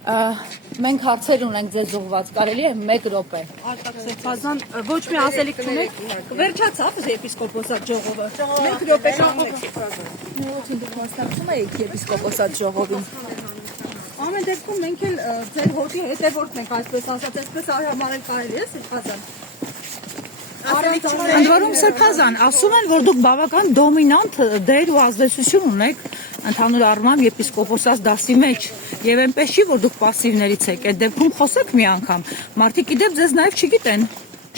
Մենք հարցեր ունենք ձեզ ուղղված, կարելի է 1 րոպե։ Արտակ Սեփազյան, ոչ մի ասելիք չունեք։ Վերջացավ եպիսկոպոսատ ժողովը։ 1 րոպե կանգնեք Սեփազյան։ Նույնիսկ դուք մասնակցում եք եպիսկոպոսատ ժողովին։ Ամեն դեպքում մենք էլ ձեր հոտի հետևորդն ենք, այսպես ասած, այսպես արհամարել կարելի է Սեփազյան։ Ընդ որում Սեփազյան, ասում են, որ դուք բավական դոմինանտ դեր ու ազդեցություն ունեք ընդհանուր առմամբ եպիսկոպոսած դասի մեջ, եւ այնպես չի, որ դուք пассивներից եք, այդ դեպքում խոսեք մի անգամ։ Մարդիկ իդեպ ձեզ նաեւ չգիտեն,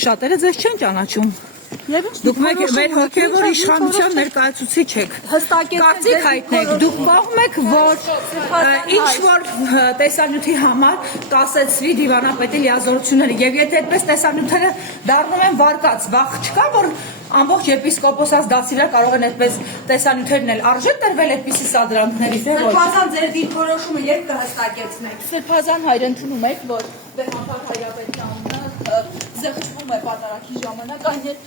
շատերը ձեզ չեն ճանաչում։ Դուք մեր հոգևոր իշխանության ներկայացուցիչ եք։ Կարծիք հայտնեք, դուք կողմ եք, որ ինչ որ տեսանյութի համար կասեցվի դիվանապետի լիազորությունները, եւ եթե այդպես տեսանյութերը դառնում են վարկած, վախ չկա, որ ամբողջ եպիսկոպոսած դասի վրա կարող են այդպես տեսանյութերն էլ արժե տրվել այդպիսի սադրանքներից, թե ոչ։ Սեփազյան, ձեր դիրքորոշումը երբ կհստակեցնեք։ Սեփազյան հայր ընդունում եք, որ Բեհամբար Հայրապետյանն զղջվում է պատարագի ժամանակ, այն էլ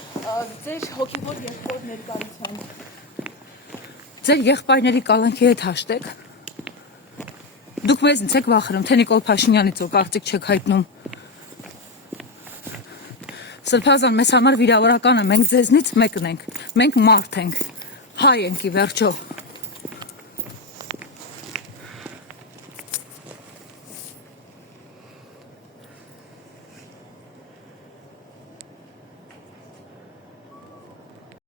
ձեր հոգևոր եղբոր ներկայությամբ։ Ձեր եղբայրների կալանքի հետ հաշտեք։ Դուք մեզնից եք վախենում, թե Նիկոլ Փաշինյանից ո կարծիք չեք հայտնում։ Սրբազան, մեզ համար վիրավորական է, մենք ձեզնից մեկն ենք, մենք մարդ ենք, հայ ենք ի վերջո։